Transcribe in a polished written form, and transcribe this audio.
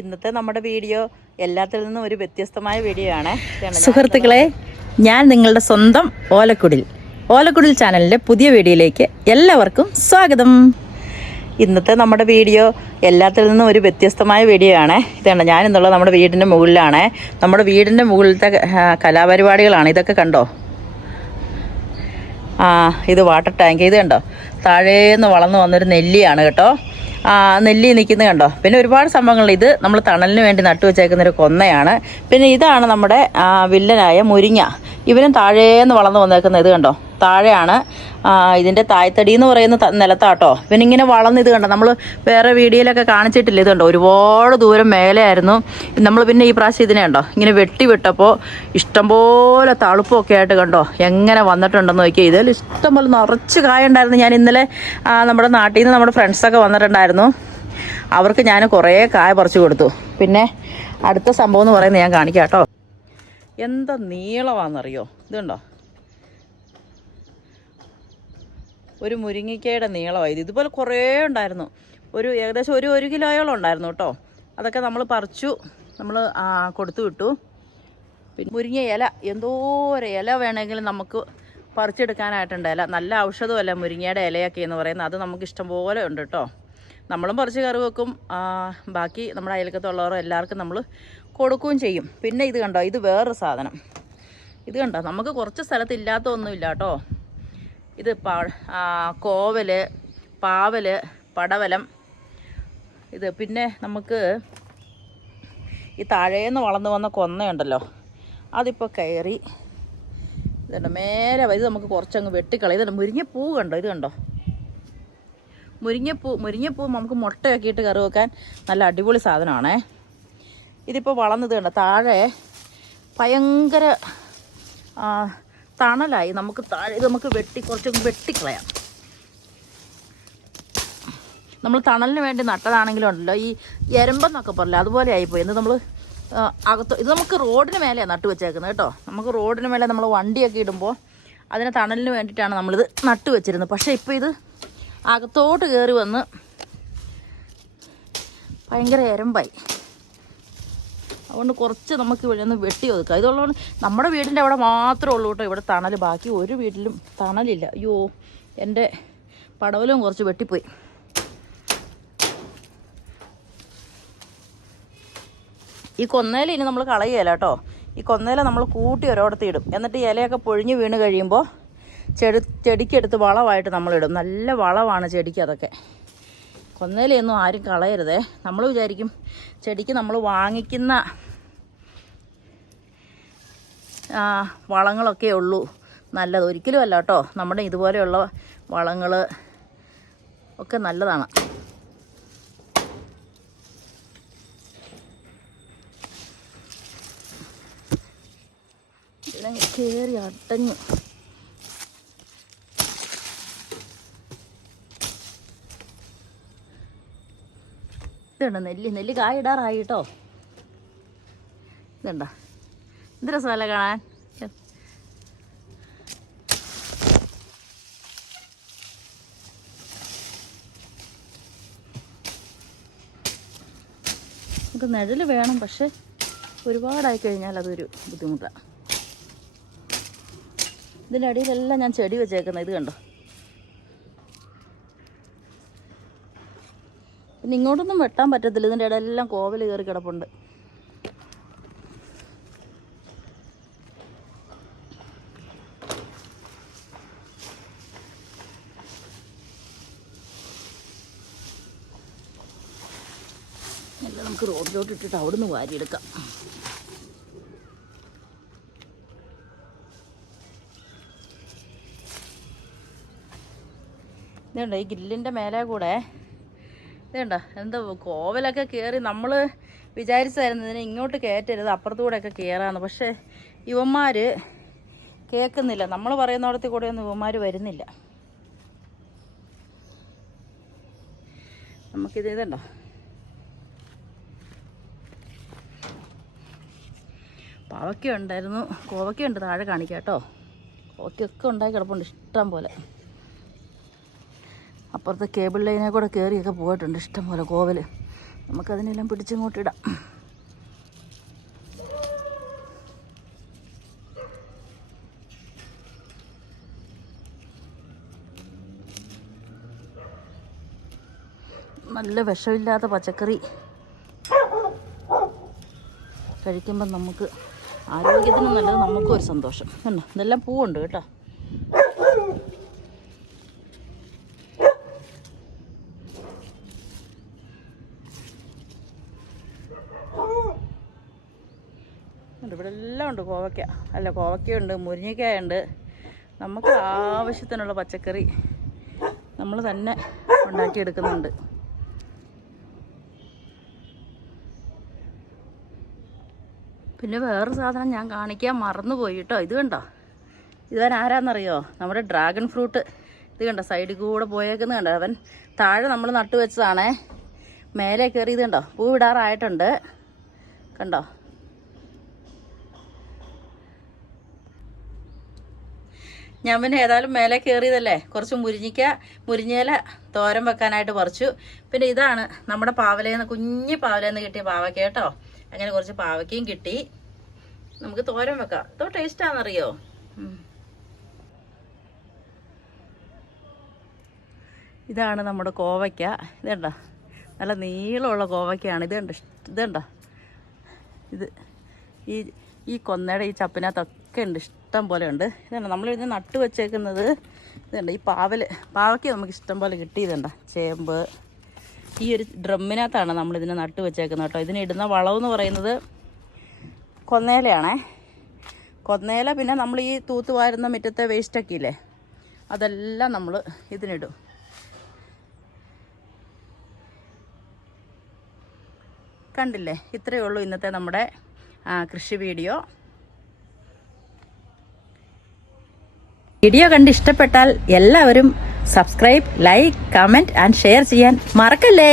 ഇന്നത്തെ നമ്മുടെ വീഡിയോ എല്ലാത്തിൽ നിന്നും ഒരു വ്യത്യസ്തമായ വീഡിയോ ആണ്. സുഹൃത്തുക്കളെ, ഞാൻ നിങ്ങളുടെ സ്വന്തം ഓലക്കുടിൽ ചാനലിൻ്റെ പുതിയ വീഡിയോയിലേക്ക് എല്ലാവർക്കും സ്വാഗതം. ഇന്നത്തെ നമ്മുടെ വീഡിയോ എല്ലാത്തിൽ നിന്നും ഒരു വ്യത്യസ്തമായ വീഡിയോ ആണ്. ഇതാണ് ഞാൻ എന്നുള്ളത് നമ്മുടെ വീടിൻ്റെ മുകളിലാണ്. നമ്മുടെ വീടിൻ്റെ മുകളിലത്തെ കലാപരിപാടികളാണ്. ഇതൊക്കെ കണ്ടോ? ഇത് വാട്ടർ ടാങ്ക്. ഇത് കണ്ടോ? താഴേന്ന് വളർന്നു വന്നൊരു നെല്ലിയാണ് കേട്ടോ. നെല്ലി നിൽക്കുന്നത് കണ്ടോ. പിന്നെ ഒരുപാട് സംഭവങ്ങൾ. ഇത് നമ്മൾ തണലിന് വേണ്ടി നട്ടുവെച്ചേക്കുന്നൊരു കൊന്നയാണ്. പിന്നെ ഇതാണ് നമ്മുടെ വില്ലനായ മുരിങ്ങ. ഇവനും താഴേന്ന് വളർന്നു വന്നേക്കുന്നത്. ഇത് കണ്ടോ, താഴെയാണ്. ഇതിൻ്റെ തായ്തടി എന്ന് പറയുന്ന നിലത്താട്ടോ. ഇവനിങ്ങനെ വളർന്ന് ഇത് കണ്ടോ. നമ്മൾ വേറെ വീഡിയോയിലൊക്കെ കാണിച്ചിട്ടില്ല. ഇത് കണ്ടോ, ഒരുപാട് ദൂരം മേലെയായിരുന്നു. നമ്മൾ പിന്നെ ഈ പ്രാവശ്യം ഇതിനെ കണ്ടോ ഇങ്ങനെ വെട്ടിവിട്ടപ്പോൾ ഇഷ്ടംപോലെ തളുപ്പൊക്കെ ആയിട്ട് കണ്ടോ എങ്ങനെ വന്നിട്ടുണ്ടെന്ന് നോക്കിയാൽ. ഇതിൽ ഇഷ്ടംപോലെ നിറച്ച് കായ ഉണ്ടായിരുന്നു. ഞാൻ ഇന്നലെ നമ്മുടെ നാട്ടിൽ നിന്ന് നമ്മുടെ ഫ്രണ്ട്സൊക്കെ വന്നിട്ടുണ്ടായിരുന്നു. അവർക്ക് ഞാൻ കുറേ കായ പറിച്ചു കൊടുത്തു. പിന്നെ അടുത്ത സംഭവം എന്ന് പറയുന്നത് ഞാൻ കാണിക്കാം കേട്ടോ. എന്താ നീളമാണെന്നറിയോ? ഇതുണ്ടോ, ഒരു മുരിങ്ങയ്ക്കയുടെ നീളമായത്. ഇതുപോലെ കുറേ ഉണ്ടായിരുന്നു. ഏകദേശം ഒരു കിലോയോളം ഉണ്ടായിരുന്നു കേട്ടോ. അതൊക്കെ നമ്മൾ പറിച്ചു, നമ്മൾ കൊടുത്തു വിട്ടു. പിന്നെ മുരിങ്ങ ഇല, എന്തോരം ഇല വേണമെങ്കിലും നമുക്ക് പറിച്ചെടുക്കാനായിട്ടുണ്ട്. ഇല നല്ല ഔഷധമല്ല മുരിങ്ങയുടെ ഇലയൊക്കെ എന്ന് പറയുന്നത്. അത് നമുക്ക് ഇഷ്ടംപോലെ ഉണ്ട് കേട്ടോ. നമ്മളും പറിച്ച് കറി വെക്കും. ബാക്കി നമ്മുടെ അയൽക്കത്തുള്ളവരോ എല്ലാവർക്കും നമ്മൾ കൊടുക്കുകയും ചെയ്യും. പിന്നെ ഇത് കണ്ടോ, ഇത് വേറൊരു സാധനം. ഇത് കണ്ടോ, നമുക്ക് കുറച്ച് സ്ഥലത്ത് ഇല്ലാത്തൊന്നുമില്ല കേട്ടോ. ഇത് കോവല്, പാവല്, പടവലം. ഇത് പിന്നെ നമുക്ക് ഈ താഴേന്ന് വളർന്നു വന്ന കൊന്നയുണ്ടല്ലോ, അതിപ്പോൾ കയറി ഇതുണ്ട് മേലെ. ഇത് നമുക്ക് കുറച്ചങ്ങ് വെട്ടിക്കളയും. ഇതുണ്ട് മുരിങ്ങപ്പൂ കണ്ടോ. ഇത് കണ്ടോ, മുരിങ്ങപ്പൂ നമുക്ക് മുട്ടയാക്കിയിട്ട് കറി വെക്കാൻ നല്ല അടിപൊളി സാധനമാണേ. ഇതിപ്പോൾ വളർന്നത് കണ്ടോ. താഴെ ഭയങ്കര തണലായി. നമുക്ക് താഴെ ഇത് നമുക്ക് കുറച്ചൊന്ന് വെട്ടിക്കളയാം. നമ്മൾ തണലിന് വേണ്ടി നട്ടതാണെങ്കിലും ഉണ്ടല്ലോ, ഈ എരമ്പെന്നൊക്കെ പറയില്ല, അതുപോലെ ആയിപ്പോയി. എന്ന് നമ്മൾ ഇത് നമുക്ക് റോഡിന് മേലെയാണ് നട്ടു വെച്ചേക്കുന്നത് കേട്ടോ. നമുക്ക് റോഡിന് മേലെ നമ്മൾ വണ്ടിയൊക്കെ ഇടുമ്പോൾ അതിന് തണലിന് വേണ്ടിയിട്ടാണ് നമ്മളിത് നട്ടു വെച്ചിരുന്നത്. പക്ഷേ ഇപ്പോൾ ഇത് അകത്തോട്ട് കയറി വന്ന് ഭയങ്കര എരമ്പായി. അതുകൊണ്ട് കുറച്ച് നമുക്ക് ഇവിടെ ഒന്ന് വെട്ടി ഒതുക്കാം. ഇതുള്ളതുകൊണ്ട് നമ്മുടെ വീടിൻ്റെ അവിടെ മാത്രമേ ഉള്ളൂ കേട്ടോ ഇവിടെ തണൽ. ബാക്കി ഒരു വീട്ടിലും തണലില്ല. അയ്യോ, എൻ്റെ പടവലും കുറച്ച് വെട്ടിപ്പോയി. ഈ കൊന്നയില ഇനി നമ്മൾ കളയുകയില്ല കേട്ടോ. ഈ കൊന്നയില നമ്മൾ കൂട്ടി ഒരിടത്ത് ഇടും. എന്നിട്ട് ഇലയൊക്കെ പൊഴിഞ്ഞ് വീണ് കഴിയുമ്പോൾ ചെടിക്കെടുത്ത് വളമായിട്ട് നമ്മളിടും. നല്ല വളമാണ് ചെടിക്ക് അതൊക്കെ. കൊന്നയിലയൊന്നും ആരും കളയരുതേ. നമ്മൾ വിചാരിക്കും ചെടിക്ക് നമ്മൾ വാങ്ങിക്കുന്ന വളങ്ങളൊക്കെ ഉള്ളൂ നല്ലത്. ഒരിക്കലും അല്ല കേട്ടോ. നമ്മുടെ ഇതുപോലെയുള്ള വളങ്ങൾ ഒക്കെ നല്ലതാണ്. ഇതിലങ്ങ് കയറി അടഞ്ഞു. ഇതുണ്ട് നെല്ലി കായ ഇടാറായി കേട്ടോ. ഇതുണ്ടോ, എന്ത് രസമല്ല കാണാൻ. നമുക്ക് നിഴൽ വേണം, പക്ഷെ ഒരുപാടായി കഴിഞ്ഞാൽ അതൊരു ബുദ്ധിമുട്ടാണ്. ഇതിൻ്റെ അടിയിലെല്ലാം ഞാൻ ചെടി വെച്ചേക്കുന്നത്. ഇത് കണ്ടോ. പിന്നെ ഇങ്ങോട്ടൊന്നും വെട്ടാൻ പറ്റത്തില്ല. ഇതിൻ്റെ ഇടയിലെല്ലാം കോവൽ കയറി കിടപ്പുണ്ട്. എല്ലാം നമുക്ക് റോഡിലോട്ട് ഇട്ടിട്ട് അവിടുന്ന് വാരിയെടുക്കാം. ഇതുണ്ട് ഈ ഗ്രില്ലിൻ്റെ മേലെ കൂടെ ഇതുണ്ട എന്താ കോവലൊക്കെ കയറി. നമ്മൾ വിചാരിച്ചായിരുന്നു ഇതിനെ ഇങ്ങോട്ട് കയറ്റരുത്, അപ്പുറത്തുകൂടെയൊക്കെ കയറാമെന്ന്. പക്ഷേ ഇവന്മാർ കേൾക്കുന്നില്ല. നമ്മൾ പറയുന്നിടത്തിൽ കൂടെയൊന്നും ഇവന്മാർ വരുന്നില്ല. നമുക്കിത് ഇതുണ്ടോ, പാവയ്ക്ക ഉണ്ടായിരുന്നു, കോവയ്ക്കുണ്ട്. താഴെ കാണിക്കാം കേട്ടോ. കോവയ്ക്കൊക്കെ ഉണ്ടായി കിടപ്പുണ്ട് ഇഷ്ടം പോലെ. അപ്പുറത്തെ കേബിൾ ലൈനെ കൂടെ കയറിയൊക്കെ പോയിട്ടുണ്ട് ഇഷ്ടം പോലെ കോവൽ. നമുക്കതിനെല്ലാം പിടിച്ചിങ്ങോട്ടിടാം. നല്ല വിഷമില്ലാത്ത പച്ചക്കറി കഴിക്കുമ്പം നമുക്ക് ആരോഗ്യത്തിന് നല്ലത്, നമുക്കും ഒരു സന്തോഷം. കണ്ടോ, ഇതെല്ലാം പൂവുണ്ട് കേട്ടോ. ഇവിടെ എല്ലാം ഉണ്ട്. കോവക്കയുണ്ട്, മുരിങ്ങയ്ക്കായുണ്ട്. നമുക്ക് ആവശ്യത്തിനുള്ള പച്ചക്കറി നമ്മൾ തന്നെ ഉണ്ടാക്കിയെടുക്കുന്നുണ്ട്. പിന്നെ വേറൊരു സാധനം ഞാൻ കാണിക്കാൻ മറന്നുപോയി കേട്ടോ. ഇത് കണ്ടോ, ഇവൻ ആരാന്നറിയോ? നമ്മുടെ ഡ്രാഗൺ ഫ്രൂട്ട്. ഇത് കണ്ടോ, സൈഡിൽ കൂടെ പോയേക്കുന്നത് കണ്ടോ? അവൻ താഴെ നമ്മൾ നട്ടു വെച്ചതാണേ. മേലെ കയറി ഇത് കണ്ടോ, പൂവിടാറായിട്ടുണ്ട്. കണ്ടോ, ഞാൻ പിന്നെ ഏതായാലും മേലെ കയറിയതല്ലേ, കുറച്ച് മുരിഞ്ഞയില തോരൻ വെക്കാനായിട്ട് പറിച്ചു. പിന്നെ ഇതാണ് നമ്മുടെ പാവലേന്ന്, കുഞ്ഞി പാവലേന്ന് കിട്ടിയ പാവയ്ക്ക കേട്ടോ. അങ്ങനെ കുറച്ച് പാവയ്ക്കയും കിട്ടി. നമുക്ക് തോരൻ വെക്കാം. എന്തോ ടേസ്റ്റാണെന്നറിയോ? ഇതാണ് നമ്മുടെ കോവയ്ക്ക. ഇതുണ്ടോ, നല്ല നീളമുള്ള കോവയ്ക്കയാണ്. ഇതുണ്ടോ, ഇത് ഈ കൊന്നയുടെ ഈ ചപ്പിനകത്തൊക്കെ ഉണ്ട്, ഇഷ്ടം പോലെ ഉണ്ട്. ഇതുണ്ട് നമ്മളിതിന് നട്ട് വെച്ചേക്കുന്നത്. ഇതുണ്ട് ഈ പാവയ്ക്ക നമുക്ക് ഇഷ്ടം പോലെ കിട്ടിയതുണ്ടോ. ചേമ്പ് ഈ ഒരു ഡ്രമ്മിനകത്താണ് നമ്മളിതിനെ നട്ട് വെച്ചേക്കുന്നത് കേട്ടോ. ഇതിനിടുന്ന വളമെന്ന് പറയുന്നത് കൊന്നയിലയാണേ. കൊന്നയില, പിന്നെ നമ്മൾ ഈ തൂത്തുവാരുന്ന മുറ്റത്തെ വേസ്റ്റൊക്കെ ഇല്ലേ, അതെല്ലാം നമ്മൾ ഇതിനിടും. കണ്ടില്ലേ, ഇത്രയേ ഉള്ളൂ ഇന്നത്തെ നമ്മുടെ കൃഷി വീഡിയോ. വീഡിയോ കണ്ട് ഇഷ്ടപ്പെട്ടാൽ എല്ലാവരും subscribe, like, comment and share ചെയ്യാൻ മറക്കല്ലേ.